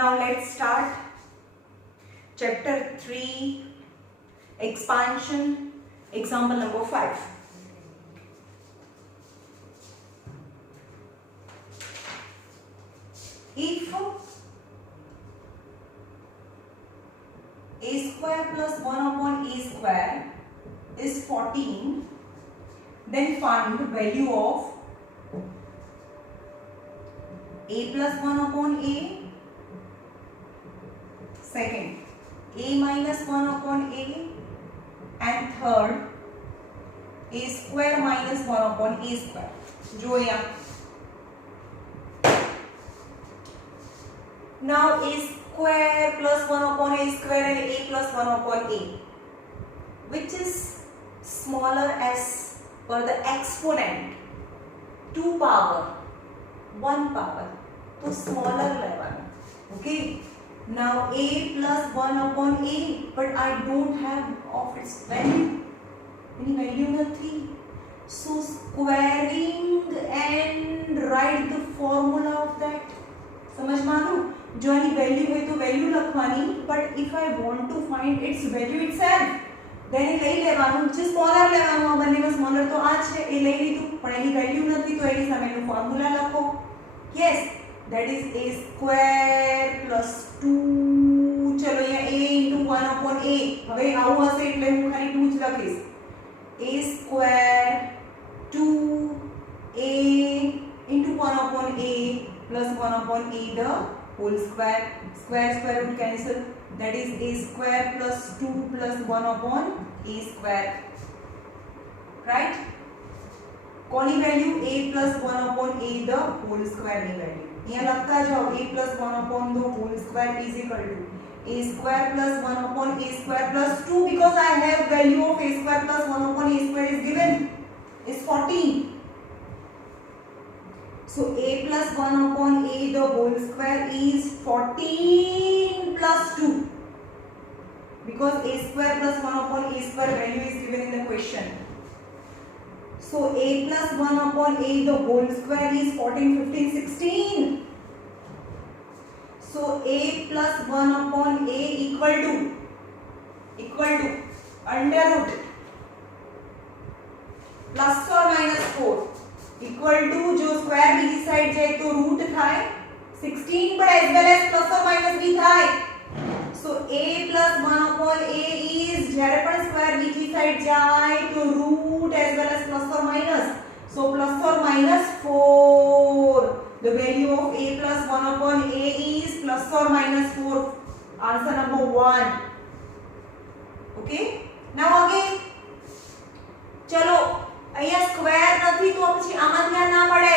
Now let's start chapter 3, expansion, example number 5. If a square plus 1 upon a square is 14, then find the value of a plus 1 upon a, second a minus 1 upon a, and third a square minus 1 upon a square. जो यहाँ now a square plus 1 upon a square and a plus 1 upon a, which is smaller as per the exponent 2 power 1 power, तो smaller लेवाना. Okay, now a plus 1 upon a, but I don't have of its value, any value nothing, so squaring and write the formula of that. समझ मानो जो any value है तो value Lakhwani, but if I want to find its value itself, then એ લઈ લેવાનું જે smaller લેવાનું, આ બંનેમાં સ્મોલર તો આ છે એ લઈ લીધું, પણ એની વેલ્યુ નથી તો એની સામેનું ફોર્મ્યુલા લખો. yes, that is a square plus 2, ચલો અહીંયા a into 1 upon a, હવે આવું હશે એટલે હું ખાલી 2 જ લખીશ. a square 2a into 1 upon a plus 1 upon a the whole square, square root cancel, that is a square plus 2 plus 1 upon a square, right? કોની value a plus 1 upon a the whole square ની value અહીંયા લખતા જાઓ. a plus 1 upon the whole square is equal to a square plus 1 upon a square plus 2, because I have value of a square plus 1 upon a square is given is 14. So a plus 1 upon a the whole square is 14 plus 2, because a square plus 1 upon a square value is given in the question. So a plus 1 upon a the whole square is 14, 15, 16. So a plus 1 upon a equal to under root plus or minus 4 equal to जो square बीजी side जाए तो root थाय 16, but as well as plus or minus भी थाय. So a plus 1 upon a is જ્યારે પણ સ્ક્વાयर બીજી side જાય તો route as well as plus or minus, so plus or minus 4. The value of a plus 1 upon a is plus or minus 4. Answer number 1. Okay, now again चलो અહીંયા square નથી તો પછી આમાં ધ્યાન ના મળે.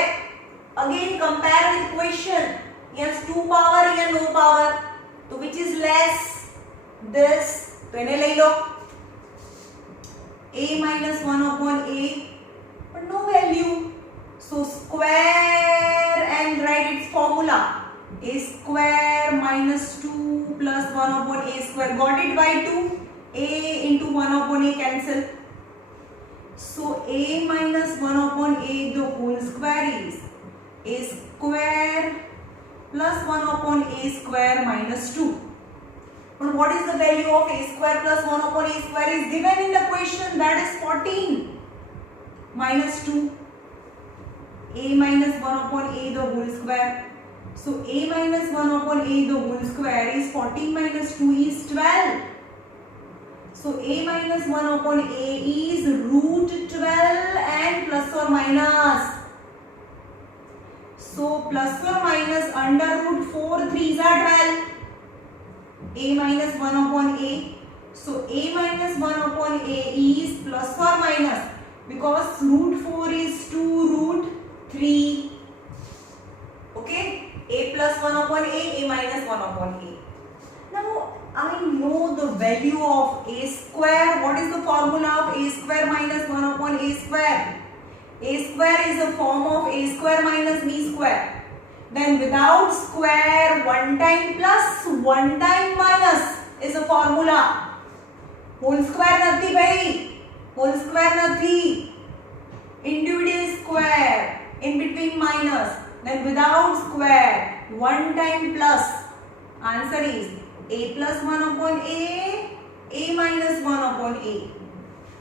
Again compare with question. Yes, 2 power या no power, तो which is less, this, तो इन्हें ले लो a minus 1 upon a, but no value, so square and write its formula. A square minus 2 plus 1 upon a square, got it by 2, a into 1 upon a cancel. So a minus 1 upon a the whole square is a square plus 1 upon a square minus 2. But what is the value of a square plus 1 upon a square is given in the question, that is 14 minus 2. A minus 1 upon a the whole square. So a minus 1 upon a the whole square is 14 minus 2 is 12. So a minus 1 upon a is root 12 and plus or minus. So plus or minus under root 4 3s are 12. A minus 1 upon a. So a minus 1 upon a is plus or minus, because root 4 is 2 root 3. Okay, a plus 1 upon a minus 1 upon a. Now I know the value of a square. What is the formula of a square minus 1 upon a square? A square is a form of a square minus b square. Then without square, 1 time plus 1 time minus is a formula. Whole square nathi bhai, whole square nathi, individual square in between minus, then without square 1 time plus answer is a plus 1 upon a minus 1 upon a.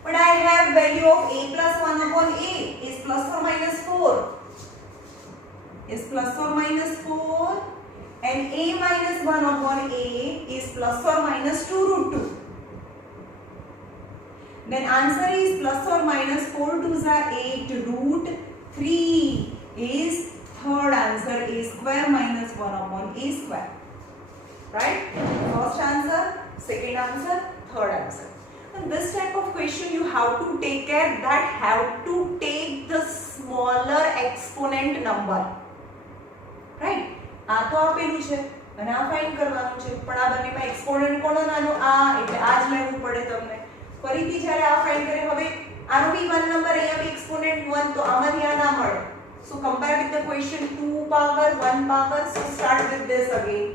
But I have value of a plus 1 upon a is plus or minus 4. Is plus or minus 4 and a minus 1 upon a is plus or minus 2 root 2. Then answer is plus or minus 4 2s are 8 root 3 is third answer a square minus 1 upon a square. Right? First answer, second answer, third answer. And this type of question you have to take care that have to take the smaller exponent number. Right? આ તો આપેલું છે અને આ find કરવાનું છે પણ આ બંનેમાં એક્સપોનેન્ટ કોનો નાનો આ એટલે આ જ લેવું પડે તમને. ફરીથી જ્યારે આ ફાઇન્ડ કરે હવે આનો બી 1 નંબર અહીંયા બી એક્સપોનેન્ટ 1 તો આમાંથી આ ના મળે. So compare with the question 2 power 1 power. So start with this again.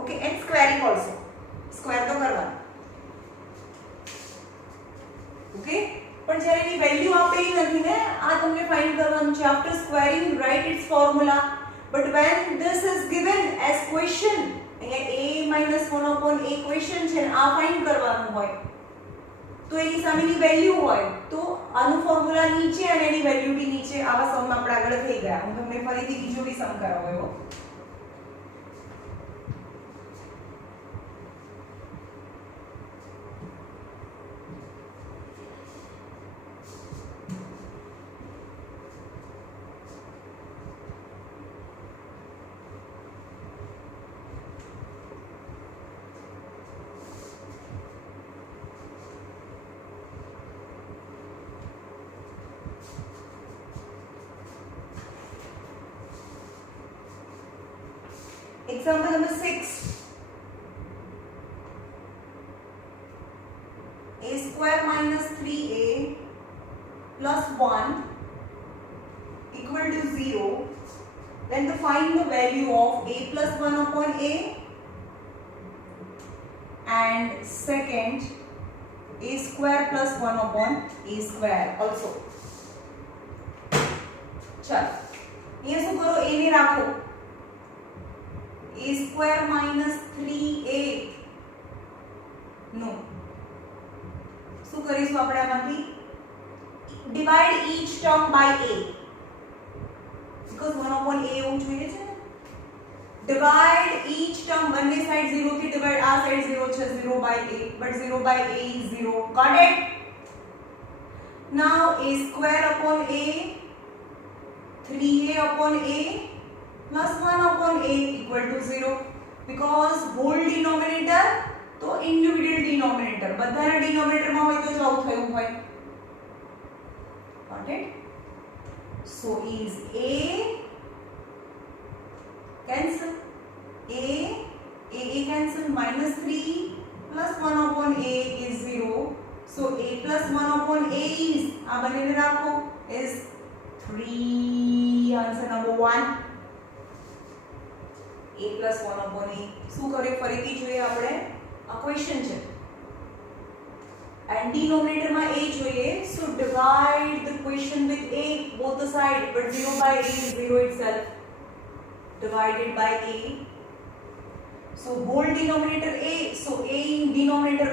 Okay, and squaring also. Square તો કરવાનું. Okay, પણ જ્યારે એની વેલ્યુ આપેલી નથી ને આ તમને ફાઇન્ડ કરવાનું છે. After squaring write its formula. But when this is given as question, અહીંયા a - 1 upon a question છે આ ફાઇન્ડ કરવાનું હોય તો એની સામેની વેલ્યુ હોય તો આનું ફોર્મ્યુલા નીચે અને એની વેલ્યુ બી નીચે. આવા સમમાં આપણે આગળ થઈ ગયા. હું તમને ફરીથી બીજો બી સમ કરાવ્યો. Example number 6. A square minus 3a plus 1 equal to 0. Then to find the value of a plus 1 upon a and second a square plus 1 upon a square also. चल ये શું કરો a ને રાખો a square minus 3a no શું કરીશું આપણે આમાંથી divide each term by a because 1 upon a એવું જોઈએ છે ને divide each term બંને સાઈડ 0 થી divide આ સાઈડ 0 છે 0 by a but 0 by a is 0. Got it? Now a square upon a 3a upon a plus 1 upon a equal to 0 because whole denominator तो individual denominator બધાના denominator માં હોય તો જ આવું થયું હોય. Got it? So is a cancel a cancel minus 3 plus 1 upon a is 0. So a plus 1 upon a is આ બંનેને રાખો is 3. Answer number 1. a plus 1 upon a. શું કરે ફરીથી જોઈએ આપણે આ ક્વેશ્ચન છે and denominator માં a જોઈએ. So divide the question with a both the side but 0 by a is 0 itself divided by a. So whole denominator a. So a in denominator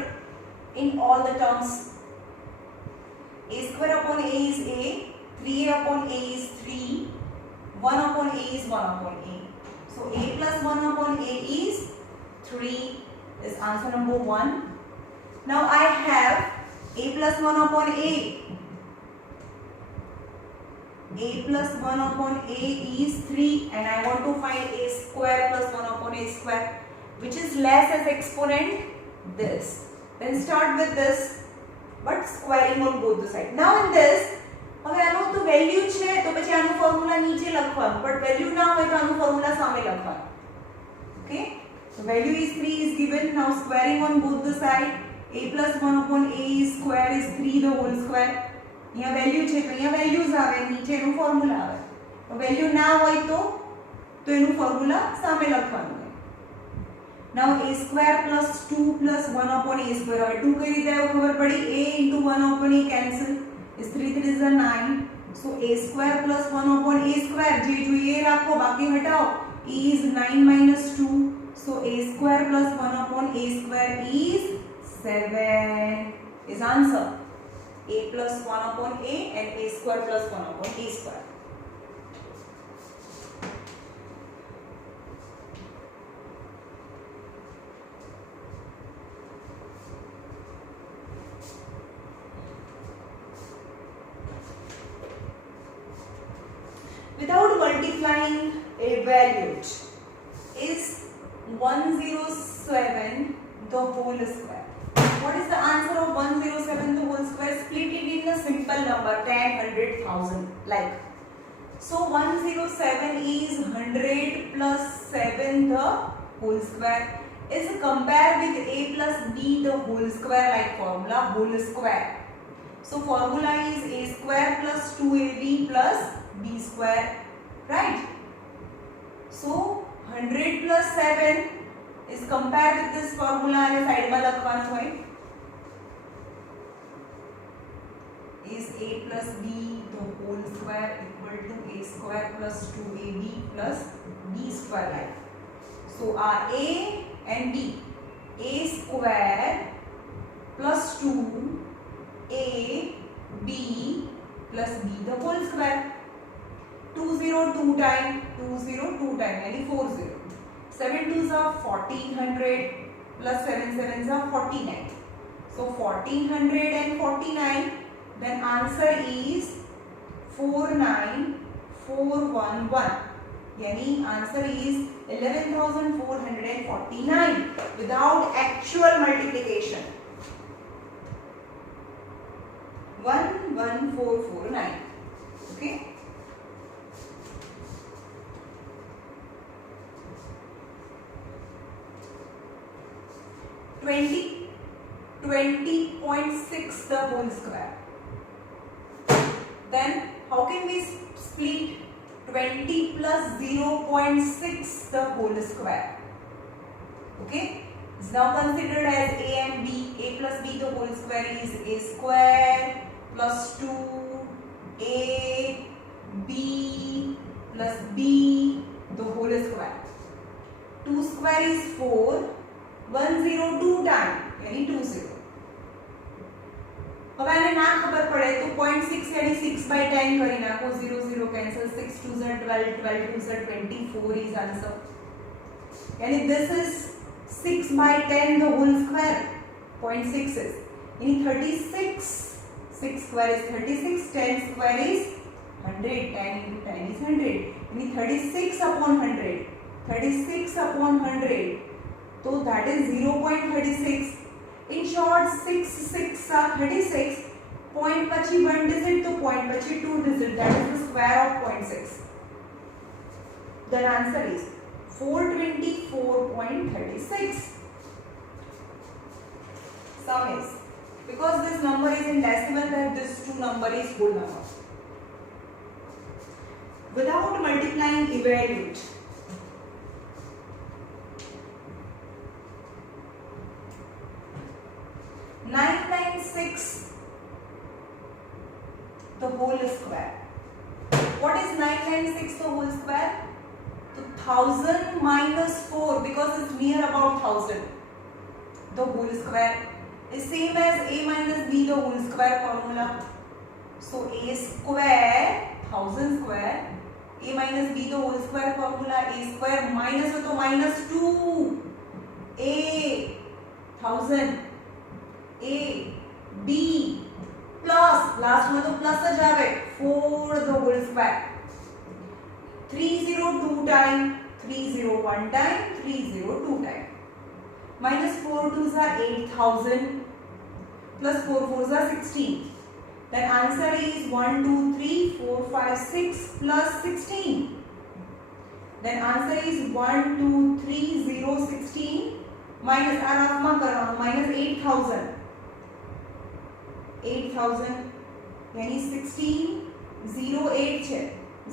in all the terms. A square upon a is a. 3a upon a is 3. 1 upon a is 1 upon a. So a plus 1 upon a is 3 is answer number 1. Now I have a plus 1 upon a. A plus 1 upon a is 3 and I want to find a square plus 1 upon a square which is less as exponent this. Then start with this but squaring on both the sides. Now in this હવે આનો તો value છે તો પછી આનું formula નીચે લખવાનું but value ના હોય તો આનું ફોર્મ્યુલા સામે લખવાનું. Okay so value is 3 is given. Now squaring on both the side a plus 1 upon a is square is 3 the whole square. અહીંયા વેલ્યુ છે તો અહીંયા વેલ્યુઝ આવે નીચે એનું ફોર્મ્યુલા આવે. તો વેલ્યુ ના હોય તો એનું ફોર્મ્યુલા સામે લખવાનું. Now a square plus 2 plus 1 upon a square. હવે 2 કઈ રીતે આવ્યો ખબર પડી a into 1 upon a cancel is 3 3 is 9. So a square plus 1 upon a square જે જોઈએ રાખો બાકી હટાવો is 9 minus 2. So So a square plus 1 upon a square is 7 is answer. A plus 1 upon a and a square plus 1 upon a square. Without multiplying a value is 107 the whole square. What is the answer of 107 the whole square? Split it in a simple number 10, 100, 1000 like. So 107 is 100 plus 7 the whole square. Is compare with a plus b the whole square like formula whole square. So formula is a square plus 2ab plus b square, right? So 100 plus 7 is compared with this formula અને સાઈડમાં લખવાનું હોય is a plus b the whole square equal to a square plus 2ab plus b square like. So our a and b, a square plus 2 a b plus b the whole square. 202 times 202 times यानी 40. 7 2s are 1400 plus 7 7s are 49. So 1449. Then answer is 49411. यानी answer is 11,449 without actual multiplication. 11449. Okay. Twenty point six the whole square. Then how can we split 20 plus 0.6 the whole square? Okay, it's now considered as a and b. A plus b the whole square is a square plus 2 a b plus b the whole square. 2 square is 4. 102 time यानी 20. હવે આને ના ખબર પડે તો 0.6 यानी 6/10 કરી નાખો. 0 0 cancel. 6 2s are 12, 12 2s are 24 is answer. यानी this is 6/10 the whole square. 0.6 is यानी 36. 6 square is 36. 10 square is 100. 10 into 10 is 100. यानी 36 upon 100. 36 upon 100. So that is 0.36. In short, 6 6 are 36. Point pachi 1 digit to point pachi 2 digit. That is the square of 0.6. The answer is 424.36. Sum is, because this number is in decimal, that this two number is whole number. Without multiplying, evaluate. 996 the whole square. What is 996 the whole square? So 1000 minus 4 because it's near about 1000. The whole square is same as a minus b the whole square formula. So a square 1000 square a minus b the whole square formula. A square minus हो तो minus 2 a 1000 a b plus last में तो plus आ जावे 4 the whole square. 302 time 301 time 302 time minus 4 2s are 8000 plus 4 4s are 16. Then answer is 1 2 3 4 5 6 plus 16. Then answer is 1 2 3 0 16 minus आराम करना minus 8000. 8000 यानी 16 0 8 છે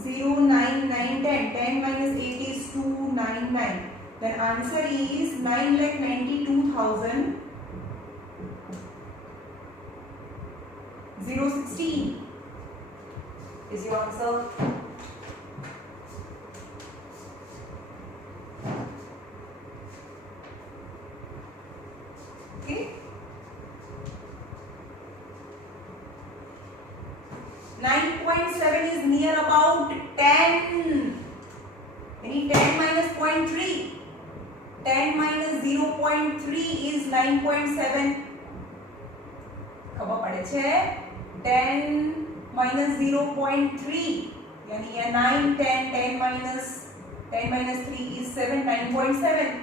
0 9 9 10 10 minus 8 is 299. Then answer is 9,92,000 016 is your answer. 9.7 is near about 10. Any 10 minus 0.3. 10 minus 0.3 is 9.7. ખબર પડે છે? 10 minus 0.3 यानी ये 9, 10, 10 minus 3 is 7, 9.7.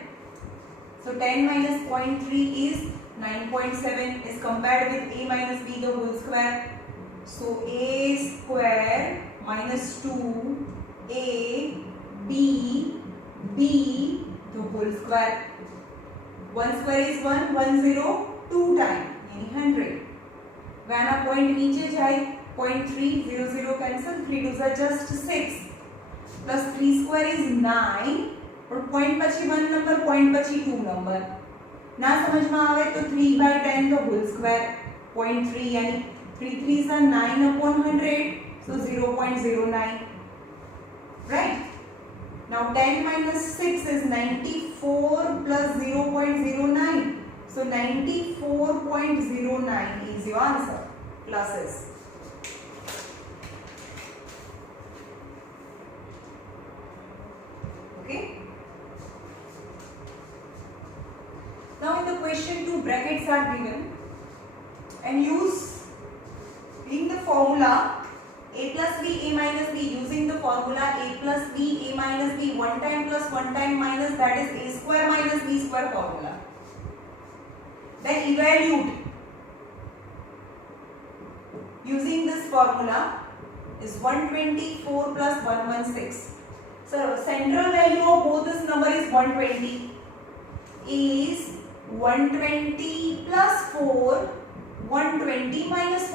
So 10 minus 0.3 is 9.7 is compared with a minus b the whole square. So a square minus 2 a b b the whole square. 1 square is 1, 1 0 2 times यानी 100. When a point नीचे जाए 0.3 0 0 cancel 3 2s are just 6 plus 3 square is 9 और point પછી 1 number point પછી 2 number ना समझમાં આવે તો 3/10 the whole square 0.3 यानी 3 3s are 9 upon 100 so 0.09 right. Now 10 minus 6 is 94 plus 0.09 so 94.09 is your answer. Pluses. Okay. Now in the question 2 brackets are given and using the formula a plus b a minus b using the formula a plus b a minus b 1 time plus 1 time minus that is a square minus b square formula. Then evaluate using this formula is 124 plus 116. So central value of both this number is 120 is 120 plus 4 120 minus 4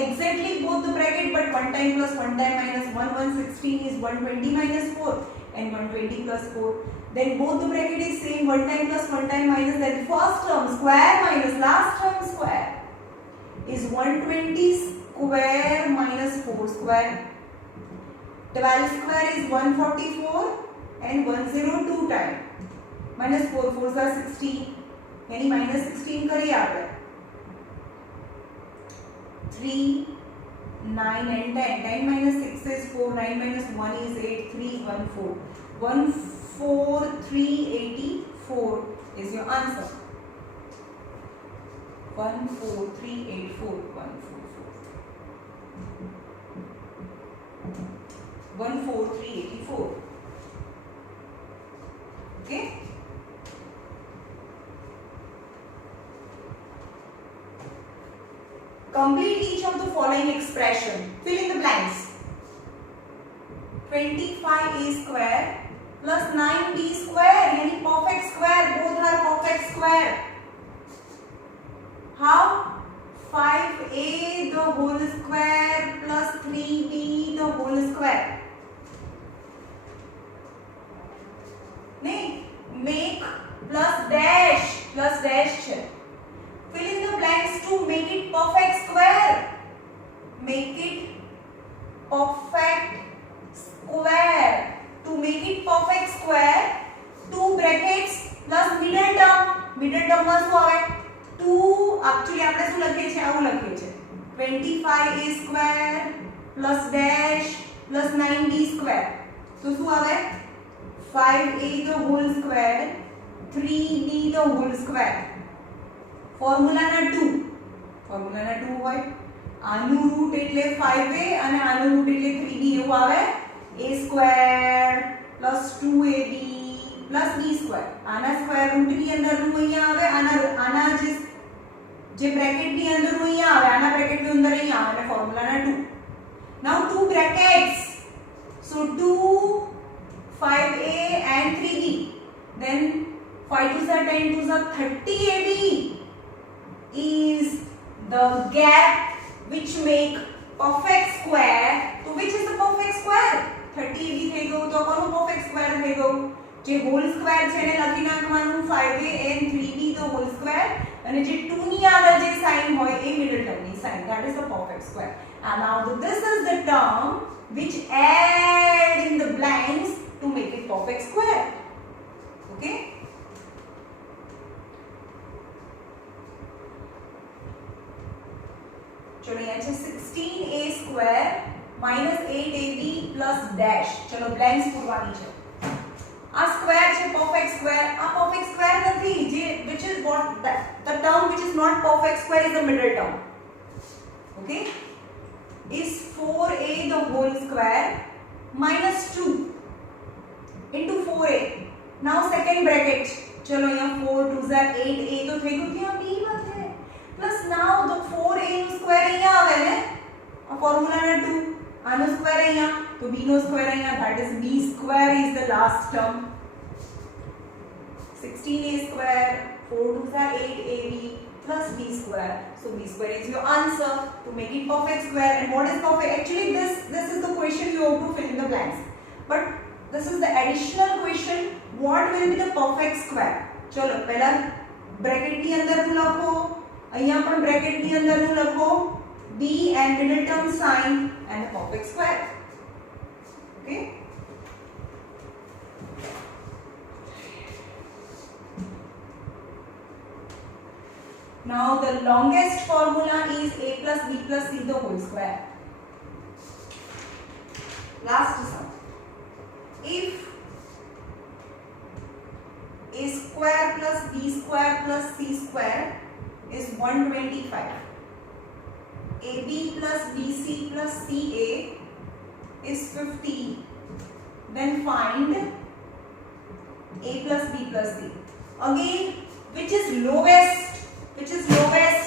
exactly both the bracket but 1 time plus 1 time minus 116 is 120 minus 4 and 120 plus 4 then both the bracket is same 1 time plus 1 time minus then first term square minus last term square is 120 square minus 4 square 12 square is 144 and 102 time minus 4 4s are 16 यानी minus 16 करिए आपने 3 9 and 10 10 minus 6 is 4 9 minus 1 is 8 3 1 4 14384 is your answer. 14384 14384 okay. Complete each of the following expression. Fill in the blanks. 25a square plus 9b square यानी perfect square both are perfect square. How? 5a the whole square plus 3b the whole square. नहीं make plus dash છે. Fill in the blanks to make it perfect square. Make it perfect square. To make it perfect square, 2 brackets plus middle term. Middle term માં શું આવે? 2 actually આપણે શું લખીએ છીએ? આવું લખીએ છીએ. 25a square plus dash plus 9b square. તો શું આવે? 5a the whole square, 3b the whole square. Formula ના 2 હોય આનું રૂટ એટલે 5a અને આનું રૂટ એટલે 3b એવું આવે a square plus 2ab plus b square આના સ્ક્વેર રૂટ ની અંદર નું અહીંયા આવે આના જે બ્રેકેટ ની અંદર નું અહીંયા આવે આના બ્રેકેટ ની અંદર અહીંયા આવે એટલે ફોર્મ્યુલા ના 2 નાઉ 2 brackets so 2 5a and 3b then 5 2s are 10 2s are 30ab is the gap which make perfect square. So which is the perfect square? 30ab થઈ ગયું તો કોનું perfect square થઈ ગયું? જે whole square છે એને લખી નાખવાનું 5a and 3b the whole square અને જે 2 ની આગળ જે sign હોય એ middle term ની sign, that is the perfect square. And now this is the term which add in the blanks to make it perfect square. Okay. चलो यहाँ से 16a square square minus 8ab plus dash. ચલો blanks પૂરવાની છે. આ square છે perfect square. આ perfect square નથી જે which is what the term which is not perfect square is the middle term. Okay, is 4a the whole square minus 2 into 4a. Now second bracket. चलो यहाँ 4 2 8 a तो થઈ ગયું ત્યાં b માં છે plus now the 4a નો square અહીંયા આવે ને આ ફોર્મ્યુલા ના 2 આનો સ્ક્વેર અહીંયા તો b નો સ્ક્વેર અહીંયા that is b square is the last term. 16a square 4 2 8ab plus b square. So b square is your answer to make it perfect square. And what is perfect? Actually this is the question you have to fill in the blanks. But this is the additional question. What will be the perfect square? चलो पहला bracket ની અંદરનું લખો અહીંયા પણ bracket ની અંદરનું લખો b and middle term sign and the perfect square. Okay, now the longest formula is a plus b plus c the whole square. Last sum. If a square plus b square plus c square is 125, ab plus bc plus ca is 50, then find a plus b plus c. Again, which is lowest? Which is lowest?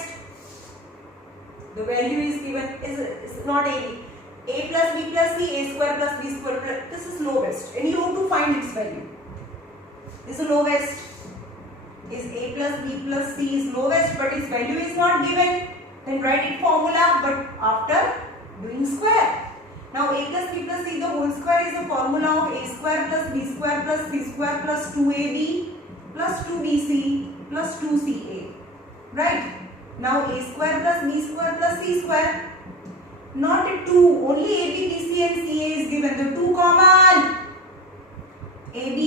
The value is given is not a plus b plus c, a square plus b square plus, this is lowest and you have to find its value. This is lowest. Is a plus b plus c is lowest but its value is not given, then write it formula but after doing square. Now a plus b plus c the whole square is the formula of a square plus b square plus c square plus 2ab plus 2bc plus 2ca. Right? Now a square plus b square plus c square, not 2, only ab, bc and ca is given. The 2 common. ab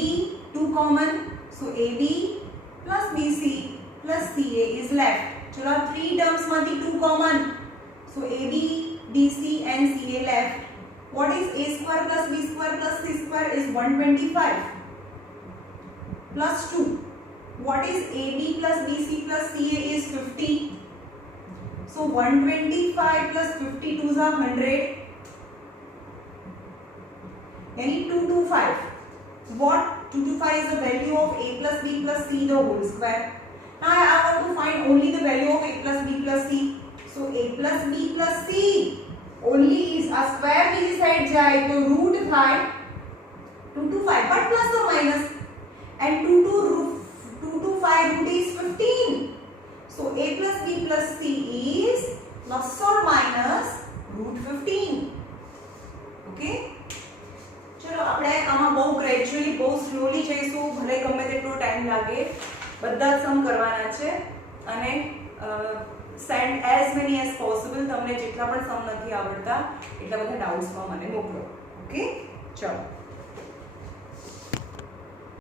2 common, so ab plus bc plus ca is left. चलो 3 terms માંથી 2 common, so ab, bc and ca left. What is a square plus b square plus c square is 125 plus 2. What is ab plus bc plus ca is 50. So 125 plus 52 is 100. Yani 225. What? 225 is the value of a plus b plus c the whole square. Now I want to find only the value of a plus b plus c. So a plus b plus c only is a square બીજી side જાય તો root થાય 225 but plus or minus, and 2 to 5 root is 15. So a plus b plus c is plus or minus root 15. Okay, चलो આપણે આમાં બહુ gradually બહુ slowly જઈશું, ભલે ગમે તેટલો ટાઈમ લાગે, બધા જ સમ કરવાના છે અને send as many as possible. તમને જેટલા પણ સમ નથી આવડતા એટલા બધા ડાઉટ્સમાં મને મોકલો. ઓકે, ચલો.